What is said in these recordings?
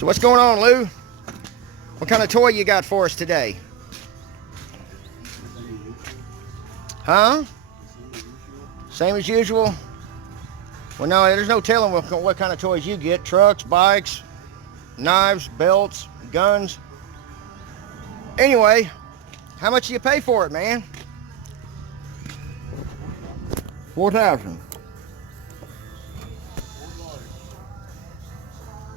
So what's going on, Lou? What kind of toy you got for us today? Huh? Same as usual? Well, no, there's no telling what kind of toys you get. Trucks, bikes, knives, belts, guns. Anyway, how much do you pay for it, man? $4,000.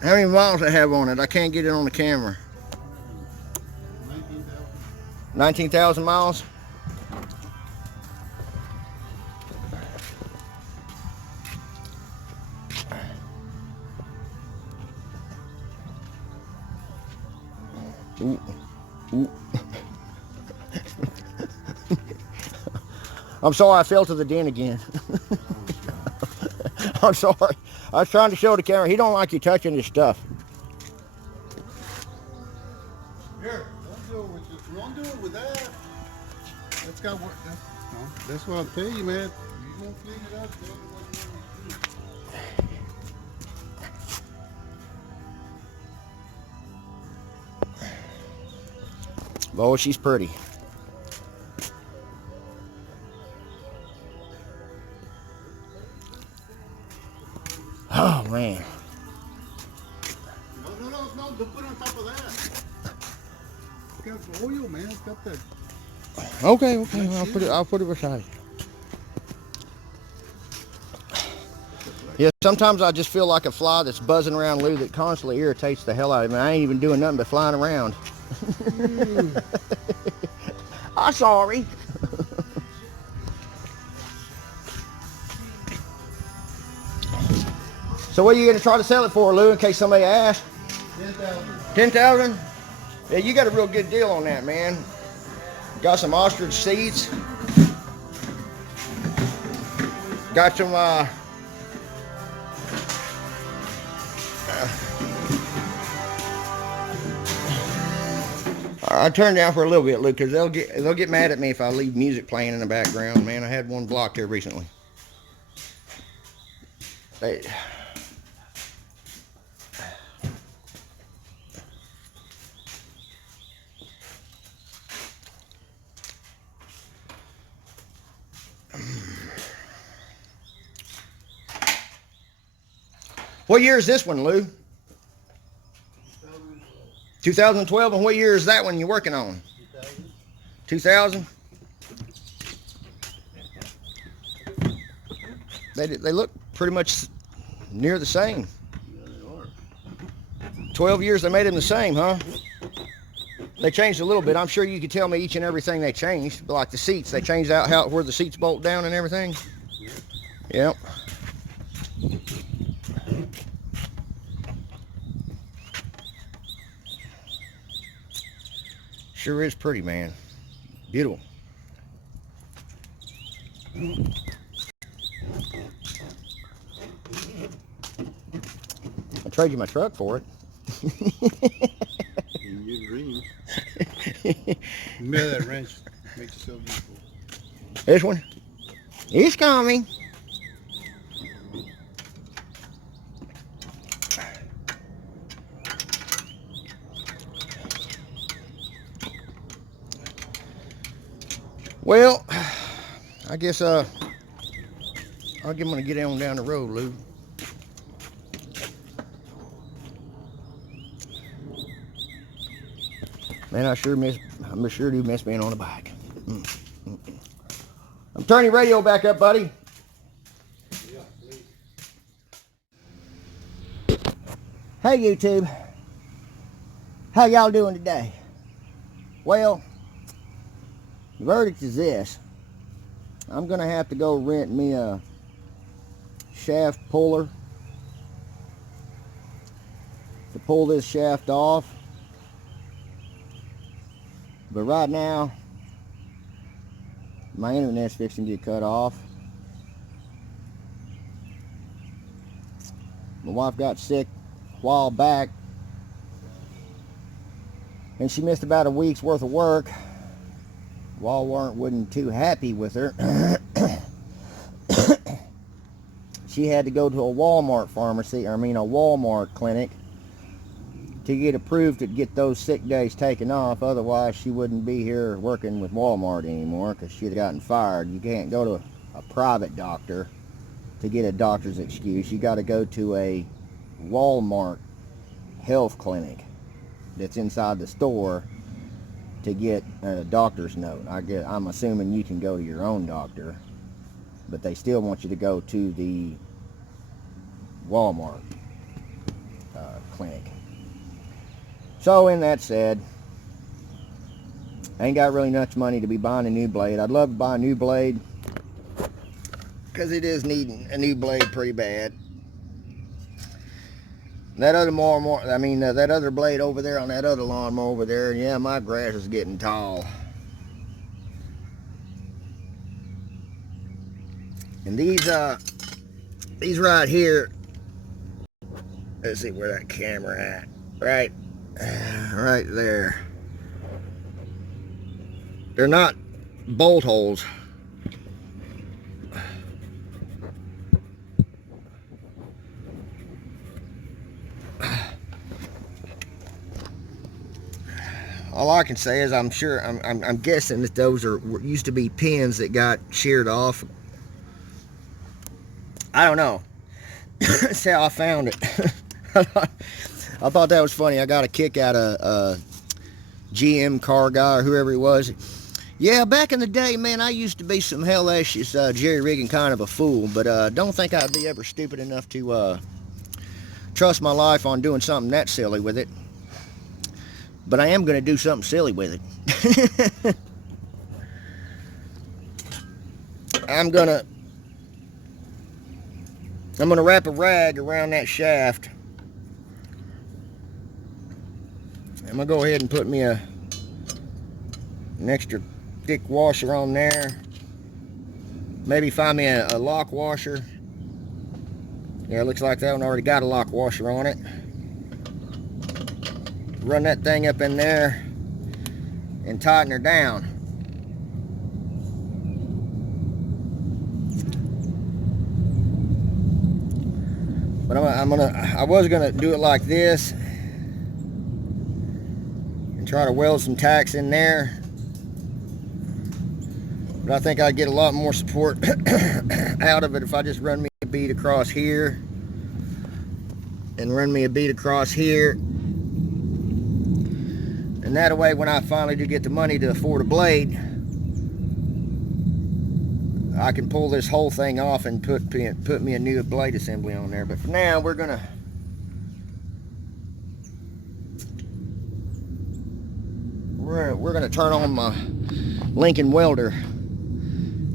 How many miles I have on it? I can't get it on the camera. 19,000 miles? Ooh. Ooh. I'm sorry, I fell to the den again. I'm sorry. I was trying to show the camera. He don't like you touching his stuff. Here, don't do it with that. That's got work. That's what I'm telling you, man. You gonna clean it up. Oh, she's pretty. Oh, man. No, don't put it on top of that. It's got oil, man. It's got that. Okay. I'll put it beside. Yeah, sometimes I just feel like a fly that's buzzing around Lou that constantly irritates the hell out of me. I ain't even doing nothing but flying around. I'm sorry. So what are you going to try to sell it for, Lou, in case somebody asks? 10,000. 10,000? Yeah, you got a real good deal on that, man. Got some ostrich seats. Got some, I turned down for a little bit, Luke, because they'll get mad at me if I leave music playing in the background. Man, I had one blocked here recently. What year is this one, Lou? 2012. And what year is that one you're working on? 2000. They look pretty much near the same. 12 years they made them the same, huh? They changed a little bit. I'm sure you could tell me each and everything they changed. But like the seats, they changed out where the seats bolt down and everything. Yep. Sure is pretty, man. Beautiful. I'll trade you my truck for it. You dream. Remember that wrench makes it so beautiful. This one? He's coming. Well, I guess I'm gonna get on down the road, Lou. Man, I sure do miss being on a bike. I'm turning your radio back up, buddy. Yeah, please. Hey, YouTube. How y'all doing today? Well, the verdict is this. I'm gonna have to go rent me a shaft puller to pull this shaft off. But right now, my internet's fixing to get cut off. My wife got sick a while back, and she missed about a week's worth of work. Walmart wasn't too happy with her. She had to go to a Walmart pharmacy, a Walmart clinic to get approved to get those sick days taken off. Otherwise, she wouldn't be here working with Walmart anymore because she'd have gotten fired. You can't go to a private doctor to get a doctor's excuse. You got to go to a Walmart health clinic that's inside the store to get a doctor's note. I'm assuming you can go to your own doctor, but they still want you to go to the Walmart clinic. So, in that said, I ain't got really much money to be buying a new blade. I'd love to buy a new blade because it is needing a new blade pretty bad. That other that other blade over there on that other lawnmower over there, yeah, my grass is getting tall. And these right here, let's see where that camera at. Right there. They're not bolt holes. All I can say is I'm guessing that those used to be pins that got sheared off. I don't know. That's how I found it. I thought that was funny. I got a kick out of GM car guy or whoever he was. Yeah, back in the day, man, I used to be some hellacious jerry rigging kind of a fool, but don't think I'd be ever stupid enough to trust my life on doing something that silly with it. But I am going to do something silly with it. I'm gonna wrap a rag around that shaft. I'm gonna go ahead and put me an extra thick washer on there. Maybe find me a lock washer. Yeah, it looks like that one already got a lock washer on it. Run that thing up in there and tighten her down. But I was gonna do it like this and try to weld some tacks in there. But I think I'd get a lot more support out of it if I just run me a bead across here and run me a bead across here. And that way, when I finally do get the money to afford a blade, I can pull this whole thing off and put me a new blade assembly on there. But for now, we're gonna turn on my Lincoln welder.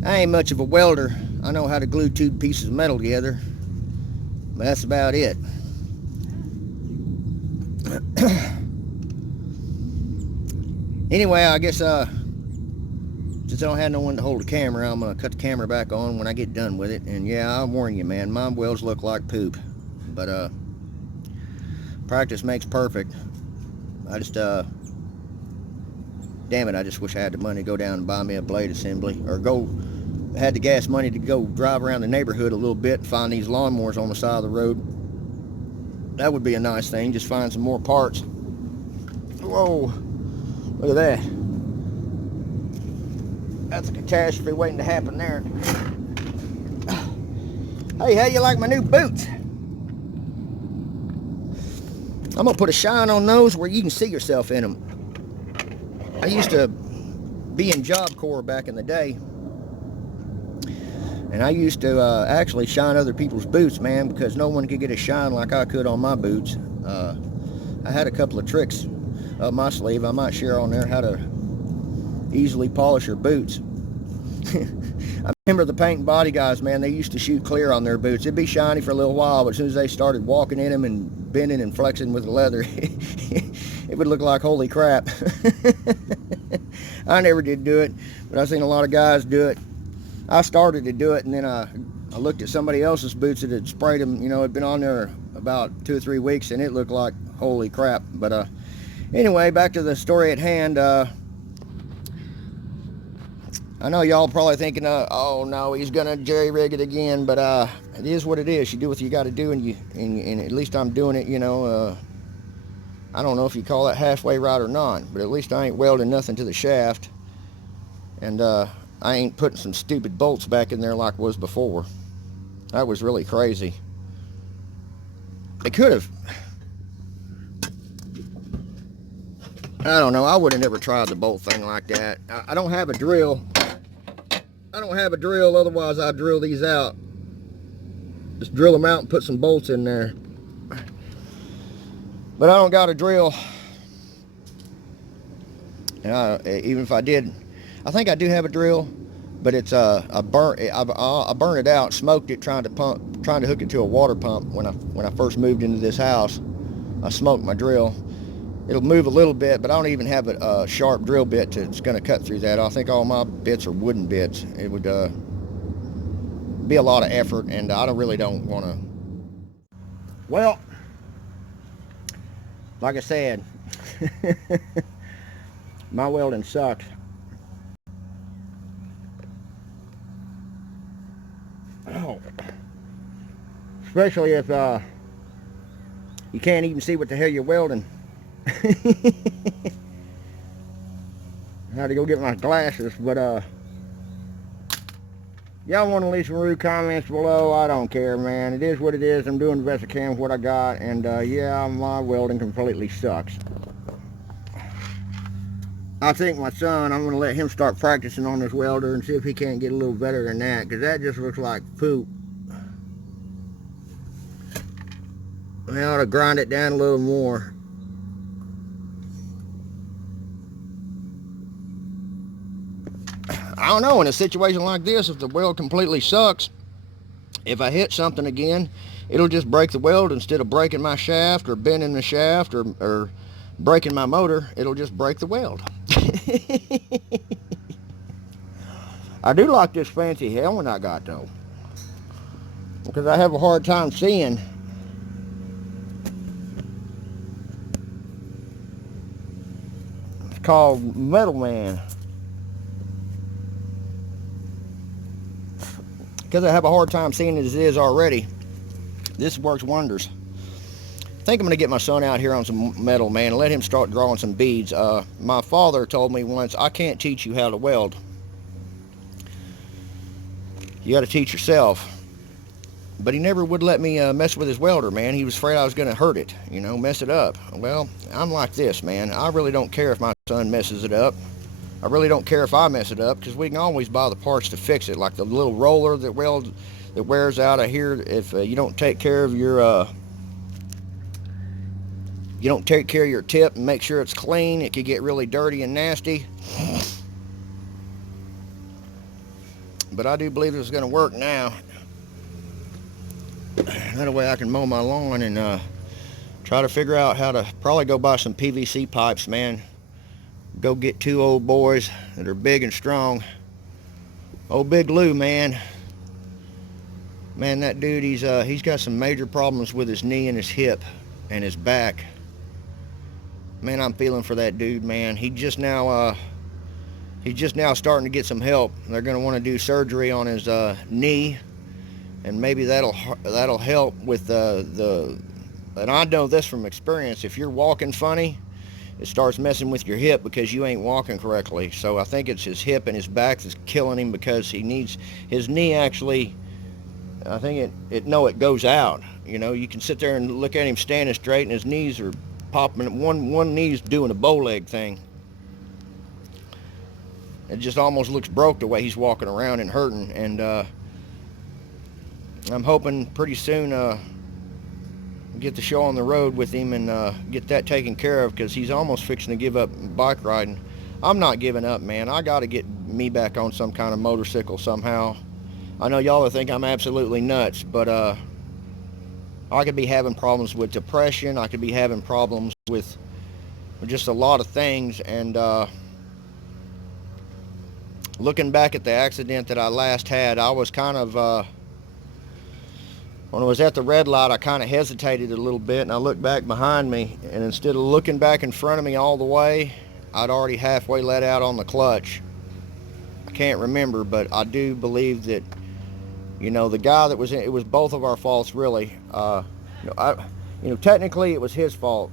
I ain't much of a welder. I know how to glue two pieces of metal together, but that's about it. Anyway, I guess since I don't have no one to hold the camera, I'm gonna cut the camera back on when I get done with it. And yeah, I'll warn you, man, my welds look like poop, but practice makes perfect. I just damn it, I just wish I had the money to go down and buy me a blade assembly, or had the gas money to go drive around the neighborhood a little bit and find these lawnmowers on the side of the road. That would be a nice thing. Just find some more parts. Whoa. Look at that. That's a catastrophe waiting to happen there. Hey, how you like my new boots? I'm gonna put a shine on those where you can see yourself in them. I used to be in Job Corps back in the day, and I used to actually shine other people's boots, man, because no one could get a shine like I could on my boots. I had a couple of tricks up my sleeve I might share on there, how to easily polish your boots. I remember the paint and body guys, man, they used to shoot clear on their boots. It'd be shiny for a little while, but as soon as they started walking in them and bending and flexing with the leather, it would look like holy crap. I never did do it, but I've seen a lot of guys do it. I started to do it, and then I looked at somebody else's boots that had sprayed them, you know, had been on there about 2 or 3 weeks, and it looked like holy crap. But anyway, back to the story at hand. I know y'all probably thinking, oh no, he's gonna jerry rig it again, but it is what it is. You do what you got to do, and at least I'm doing it, you know, I don't know if you call that halfway right or not, but at least I ain't welding nothing to the shaft. And I ain't putting some stupid bolts back in there like was before. That was really crazy. They could have. I don't know. I would have never tried the bolt thing like that. I don't have a drill. I don't have a drill, otherwise I'd drill these out. Just drill them out and put some bolts in there. But I don't got a drill. And even if I did, I think I do have a drill, but it's I burned it out, smoked it trying to hook it to a water pump when I first moved into this house. I smoked my drill. It'll move a little bit, but I don't even have a sharp drill bit that's going to cut through that. I think all my bits are wooden bits. It would be a lot of effort, and I really don't want to. Well, like I said, my welding sucks. Oh. Especially if you can't even see what the hell you're welding. I had to go get my glasses, but y'all want to leave some rude comments below? I don't care, man. It is what it is. I'm doing the best I can with what I got, and yeah, my welding completely sucks. I think my son, I'm going to let him start practicing on this welder and see if he can't get a little better than that, because that just looks like poop. I ought to grind it down a little more. I don't know, in a situation like this, if the weld completely sucks, if I hit something again, it'll just break the weld instead of breaking my shaft or bending the shaft or breaking my motor. It'll just break the weld. I do like this fancy helmet I got though, because I have a hard time seeing. It's called Metal Man. Because I have a hard time seeing it as it is already. This works wonders. I think I'm going to get my son out here on some Metal Man and let him start drawing some beads. My father told me once, I can't teach you how to weld. You got to teach yourself. But he never would let me mess with his welder, man. He was afraid I was going to hurt it, you know, mess it up. Well, I'm like this, man. I really don't care if my son messes it up. I really don't care if I mess it up, because we can always buy the parts to fix it, like the little roller that wears out. I hear if you don't take care of your tip and make sure it's clean, it can get really dirty and nasty. But I do believe it's going to work now. That way I can mow my lawn and try to figure out how to probably go buy some PVC pipes, man. Go get two old boys that are big and strong. Old Big Lou, man. Man, that dude, he's got some major problems with his knee and his hip and his back. Man, I'm feeling for that dude, man. He's just now starting to get some help. They're going to want to do surgery on his knee, and maybe that'll help with and I know this from experience. If you're walking funny, it starts messing with your hip because you ain't walking correctly. So I think it's his hip and his back that's killing him, because he needs his knee actually. I think it goes out. You know, you can sit there and look at him standing straight, and his knees are popping. One knee's doing a bow leg thing. It just almost looks broke the way he's walking around and hurting. And I'm hoping pretty soon get the show on the road with him and get that taken care of, because he's almost fixing to give up bike riding. I'm not giving up, man. I got to get me back on some kind of motorcycle somehow. I know y'all will think I'm absolutely nuts, but I could be having problems with depression. I could be having problems with just a lot of things. And looking back at the accident that I last had, I was kind of when I was at the red light, I kind of hesitated a little bit, and I looked back behind me, and instead of looking back in front of me all the way, I'd already halfway let out on the clutch. I can't remember, but I do believe that, you know, the guy that was in it was both of our faults, really. Technically it was his fault.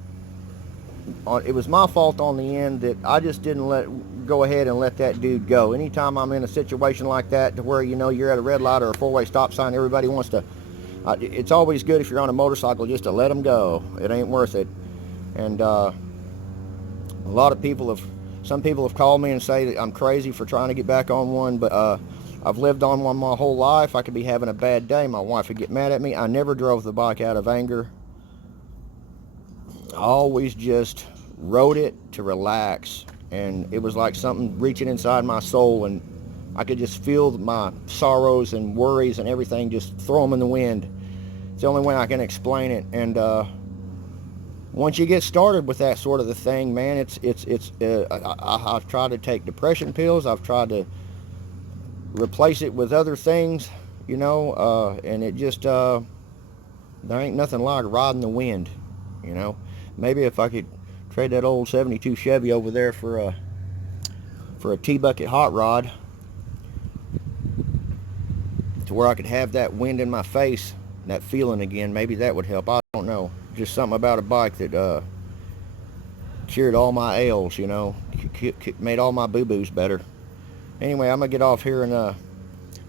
it was my fault on the end that I just didn't go ahead and let that dude go. Anytime I'm in a situation like that to where, you know, you're at a red light or a four-way stop sign, everybody wants to, it's always good if you're on a motorcycle just to let them go. It ain't worth it. And some people have called me and say that I'm crazy for trying to get back on one, but I've lived on one my whole life. I could be having a bad day. My wife would get mad at me. I never drove the bike out of anger. I always just rode it to relax, and it was like something reaching inside my soul, and I could just feel my sorrows and worries and everything, just throw them in the wind. It's the only way I can explain it. And once you get started with that sort of the thing, man, I've tried to take depression pills. I've tried to replace it with other things, you know, and it just, there ain't nothing like riding the wind, you know. Maybe if I could trade that old 72 Chevy over there for a T-bucket hot rod, to where I could have that wind in my face, that feeling again, maybe that would help. I don't know. Just something about a bike that cured all my ails, you know, made all my boo-boos better. Anyway, I'm going to get off here and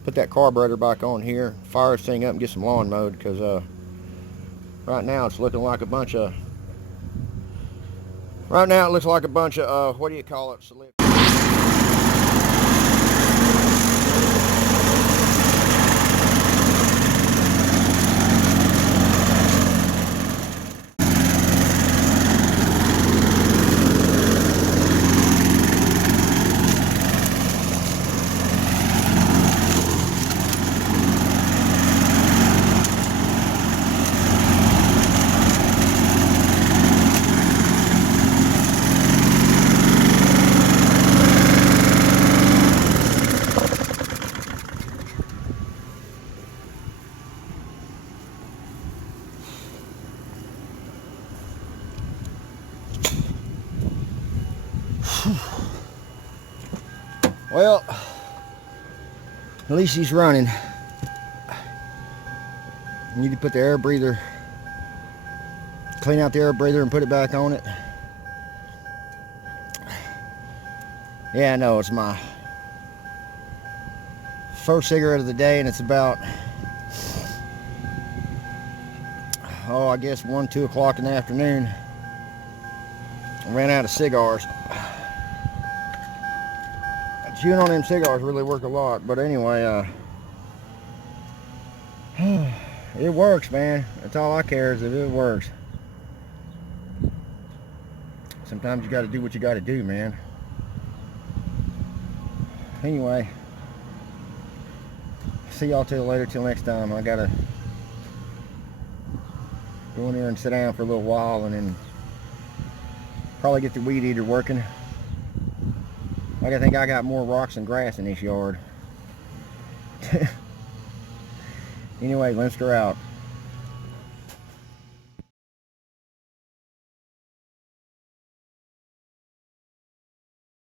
put that carburetor back on here, fire this thing up and get some lawn mowed, because right now it's looking like a bunch of, what do you call it? Well, at least he's running. I need to put the air breather, clean out the air breather and put it back on it. Yeah, I know, it's my first cigarette of the day, and it's about, I guess 1, 2 o'clock in the afternoon. I ran out of cigars. Chewing on them cigars really work a lot, but anyway, it works, man. That's all I care is if it works. Sometimes you got to do what you got to do, man. Anyway, see y'all later till next time. I gotta go in there and sit down for a little while, and then probably get the weed eater working. I think I got more rocks and grass in this yard. Anyway, Leinster out.